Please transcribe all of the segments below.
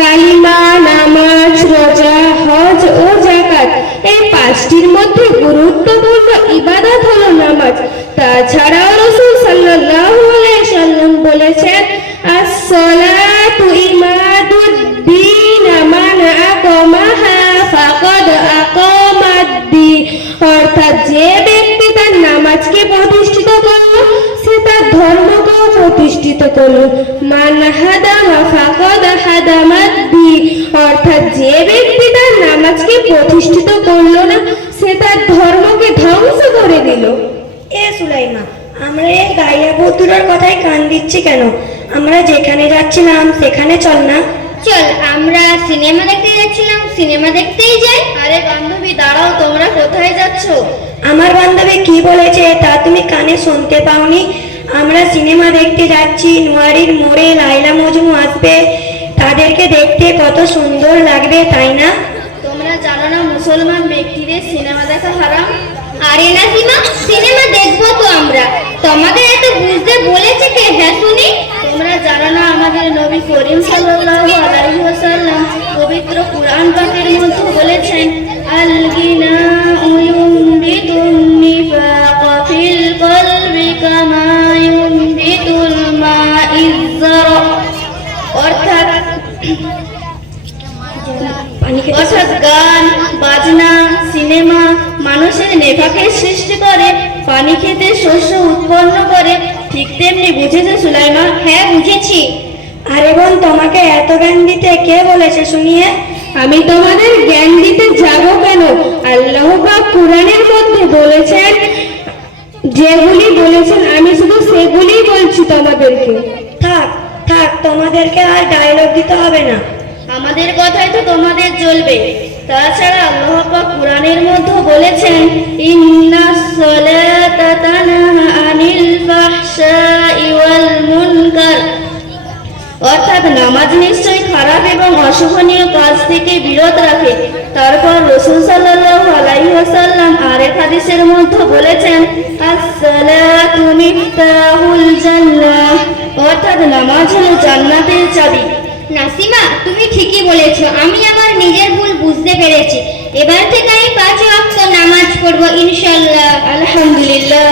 কালিমা, নামাজ, রোজা, হজ ও যাকাত। এই পাঁচটির মধ্যে গুরুত্বপূর্ণ ইবাদত হলো নামাজ। তাছাড়াও রাসূল সাল্লাল্লাহু আলাইহি সাল্লাম বলেছেন, আস-সালাতু ইমাদুদ্দিন, মান আকামাহা ফাকাদ আকামাদ-দ্বীন। অর্থাৎ যে ব্যক্তি তার নামাজকে প্রতিষ্ঠিত করলো, সে তার ধর্মকেও প্রতিষ্ঠিত করলো। মান হাদামা ফাকাদ হাদামাদ-দ্বীন। অর্থাৎ যে ব্যক্তি তার নামাজকে প্রতিষ্ঠিত করলো না, সে তার ধর্মকে ধ্বংস করে দিল। এ সুলাইমা, আমরা এই গাইয়া বৌদ্ধুরার কথায় কান দিচ্ছি কেন? আমরা যেখানে যাচ্ছিলাম সেখানে চল না। চল, আমরা সিনেমা দেখতে যাচ্ছিলাম, সিনেমা দেখতেই যাই। আরে বান্ধবী দাঁড়াও, তোমরা কোথায় যাচ্ছ? আমার বান্ধবী কি বলেছে তা তুমি কানে শুনতে পাওনি? আমরা সিনেমা দেখতে যাচ্ছি। নোয়ারির মোড়ে লাইলা মজনু আসবে, তাদেরকে দেখতে কত সুন্দর লাগবে, তাই না? তোমরা জানো না মুসলমান ব্যক্তিদের সিনেমা দেখা হারাম? আরে নাসিমা, সিনেমা দেখবো তো আমরা, তোমাদের এত বুঝতে বলেছে কে? হ্যাঁ শুনি। তোমরা জানো না আমাদের নবী করিম সাল্লাল্লাহু আলাইহি ওয়াসাল্লাম পবিত্র কুরআন পাকের মধ্যে বলেছেন, আল গিনাউ ইউনবিতুন নিফাকা ফিল কলবি কামা ইউনবিতুল মাইজ যারা। অর্থাৎ গান, বাজনা, সিনেমা মানুষের নেফাকের সৃষ্টি করে, পানি খেতে শস্য উৎপন্ন করে। ঠিক তেমনি বুঝেছো সুলাইমা? হ্যাঁ বুঝেছি। আরে বোন, তোমাকে এত জ্ঞান দিতে কে বলেছে শুনিয়ে? আমি তোমাদের জ্ঞান দিতে যাব কেন? আল্লাহ পাক কুরআনের মধ্যে বলেছেন, যেগুলি বলেছেন আমি শুধু সেগুলিই বলছি তোমাদেরকে। থাক থাক, তোমাদেরকে আর ডায়লগ দিতে হবে না। আমাদের কথাই তো তোমাদের চলবে। তাছাড়া আল্লাহ পাক কুরআনের মধ্যে বলেছেন, ইন্নাস সালাতা তানহা আনিল ফাহশাই ওয়াল মুনকার। অর্থাৎ নামাজ নিশ্চয়ই খারাপ এবং অশোভনীয় কাজ থেকে বিরত রাখে। তারপর রাসূল সাল্লাল্লাহু আলাইহি ওয়াসাল্লাম আরেক হাদিসের মধ্যে বলেছেন, আস-সালাতু মিফতাহুল জান্নাহ। অর্থাৎ নামাজ হলো জান্নাতের চাবি। নাসিমা, তুমি ঠিকই বলেছো। আমি আমার নিজের ভুল বুঝতে পেরেছি। এবার থেকে আমি 5 ওয়াক্ত নামাজ পড়বো ইনশাআল্লাহ। আলহামদুলিল্লাহ।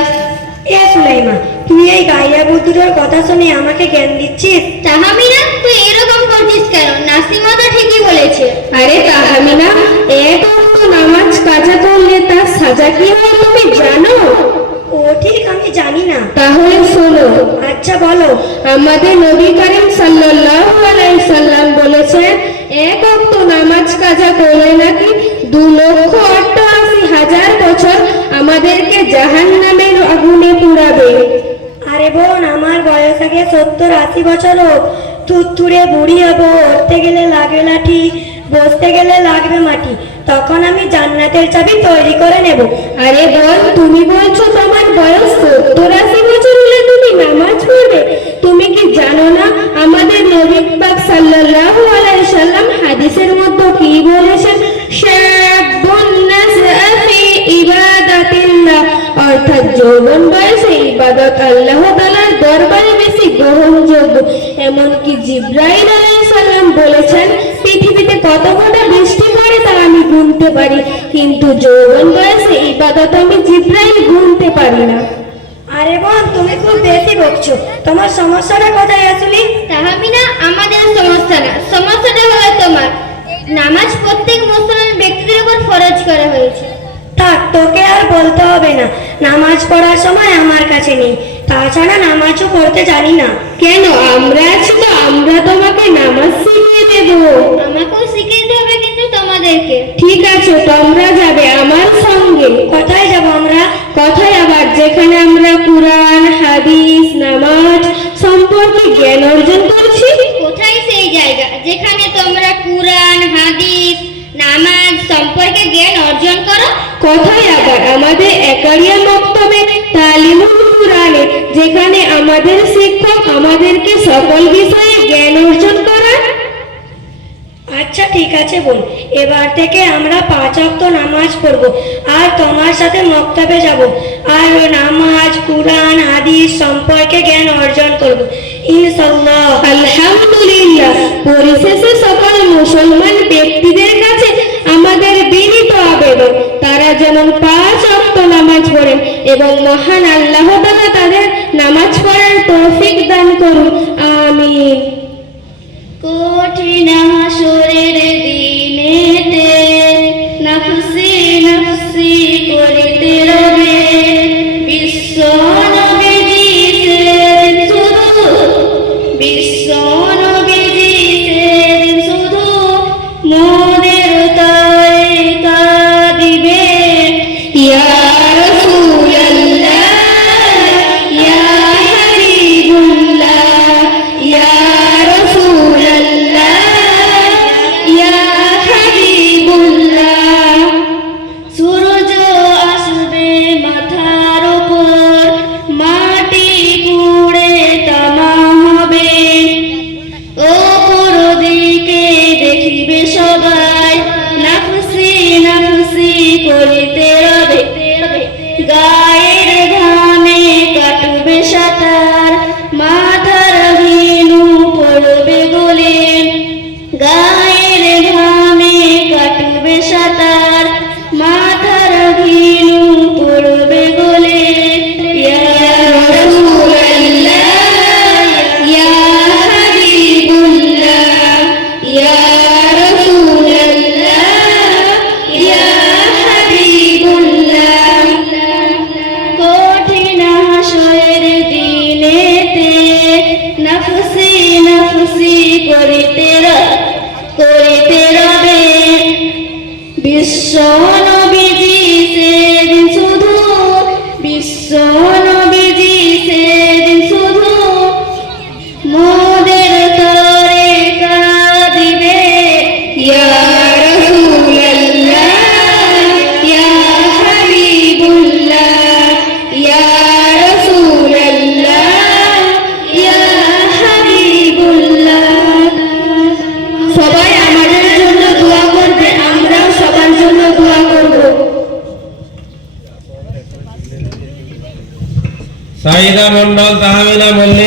এ সুলাইমা, তুই এই গাইয়া বৌদ্ধুরার কথা শুনে আমাকে জ্ঞান দিচ্ছিস? তাহমিনা, তুই এরকম করছিস কেন? নাসিমা তো ঠিকই বলেছে। আরে তাহমিনা, এক ওয়াক্ত নামাজ কাজা করলে তার সাজা কি হয় তুমি জানো? ও ঠিক, আমি জানি না। তাহলে শোনো। আচ্ছা বলো। আমাদের নবী করিম সাল্লাল্লাহু আলাইহি সাল্লাম বলেছেন, এক ওয়াক্ত নামাজ কাজা করলে নাকি 2,88,000 বছর আমাদেরকে জাহান্নামের আগুনে পুড়াবে। আরে বোন, আমার বয়স আগে 70-80 বছর হোক, থুরথুরে বুড়ি হবো, উঠতে গেলে লাগবে লাঠি, বসতে গেলে লাগবে মাটি, তখন আমি জান্নাতের চাবি তৈরি করে নেব। আরে বোন, তুমি বলছো তোমার বয়স 70-80 বছর হলে তুমি নামাজ পড়বে? তুমি কি জানো না আমাদের নবী পাক সাল্লাল্লাহু আলাইহি সাল্লাম হাদিসের মধ্যে কি বলেছেন? শাবুন নাসআ ফি ইবাদাতিল্লাহ। অর্থাৎ যৌবন বয়সে ইবাদত আল্লাহ তাআলার দরবারে বেশি গ্রহণযোগ্য। এমনকি জিবরাইল আলাইহিস সালাম বলেছেন, পৃথিবীতে কত ফোঁটা বৃষ্টি পড়ে তা আমি গুনতে পারি, কিন্তু যৌবন বয়সে ইবাদত আমি জিবরাইল গুনতে পারি না। আরে বোন, তুমি খুব বেশি বকছো। তোমার সমস্যাটা কোথায় আসলে? তাহমিনা, আমাদের সমস্যা না, সমস্যাটা হলো তোমার। নামাজ প্রত্যেক মুসলমান ব্যক্তিদের উপর ফরজ করা হয়েছে। থাক, তোকে আর বলতে হবে না। নামাজ পড়ার সময় আমার কাছে নেই, তাছাড়া নামাজও পড়তে জানি না। কেন? আমরা আছি তো, আমরা তোমাকে নামাজ শিখিয়ে দেব। আমাকেও শিখাইতে হবে কিন্তু তোমাদেরকে। ঠিক আছে, তোমরা যাবে আমার সঙ্গে। কোথায় যাব আমরা? কথায় আবার, যেখানে আমরা কুরআন, হাদিস, নামাজ সম্পর্কে জ্ঞান অর্জন করছি। কোথায় সেই জায়গা যেখানে তোমরা কুরআন, হাদিস, নামাজ সম্পর্কে জ্ঞান অর্জন করো? কথায় আবার, আমাদের একারিয়া মক্তবে তালিমুল কুরআনে, যেখানে আমাদের শিক্ষক আমাদেরকে সকল বিষয়ে জ্ঞান অর্জন করান। আচ্ছা ঠিক আছে বোন, এবার থেকে আমরা 5 ওয়াক্ত নামাজ পড়ব, আর তোমার সাথে মক্তবে যাব, আর নামাজ, কুরআন, হাদিস সম্পর্কে জ্ঞান অর্জন করব ইনশাআল্লাহ। আলহামদুলিল্লাহ। পরিশেষে সকল এবং মহান আল্লাহ তাআলা তাদের নামাজ পড়ার তৌফিক দান করুন, আমিন। কঠিন হাসরের দিনেতে নফসি নফসি করিতে রবে বিশ্ব নবীজি সেদিন শুধু বিশ্ব নবীজি সেদিন শুধু মোদের তাই কাঁদিবে ইয়া রাসূলুল্লাহ ইয়া হাবিবুল্লাহ ইয়া রাসূলুল্লাহ ইয়া হাবিবুল্লাহ সূর্য আসবে মাথার উপর মাটি পুড়ে তামা হবে ওপর দিকে দেখিবে সবাই নফসি নফসি করিতে রবে গায়ের ঘামে কাটবে সাঁতার মাথার ভিনু পড়বে গলে গায়ের ঘামে কাটবে সাঁতার মাথার ভিনু পড়বে গলে ইয়া রাসূলুল্লাহ ইয়া হাবিবুল্লাহ ইয়া রাসূলুল্লাহ ইয়া হাবিবুল্লাহ কঠিন হাসরের দিনেতে নফসি নফসি করিতে রবে বিশ্ব নবীজি সেদিন শুধু বিশ্ব নবীজি সেদিন শুধু মোদের তরে কাঁদিবে ইয়া রাসূলুল্লাহ ইয়া হাবিবুল্লাহ ইয়া রাসূলুল্লাহ ইয়া হাবিবুল্লাহ সবাই আমাদের জন্য দোয়া করবে, আমরাও সবার জন্য দোয়া করব। সাইদা মন্ডল, তাহমিনা মল্লিক।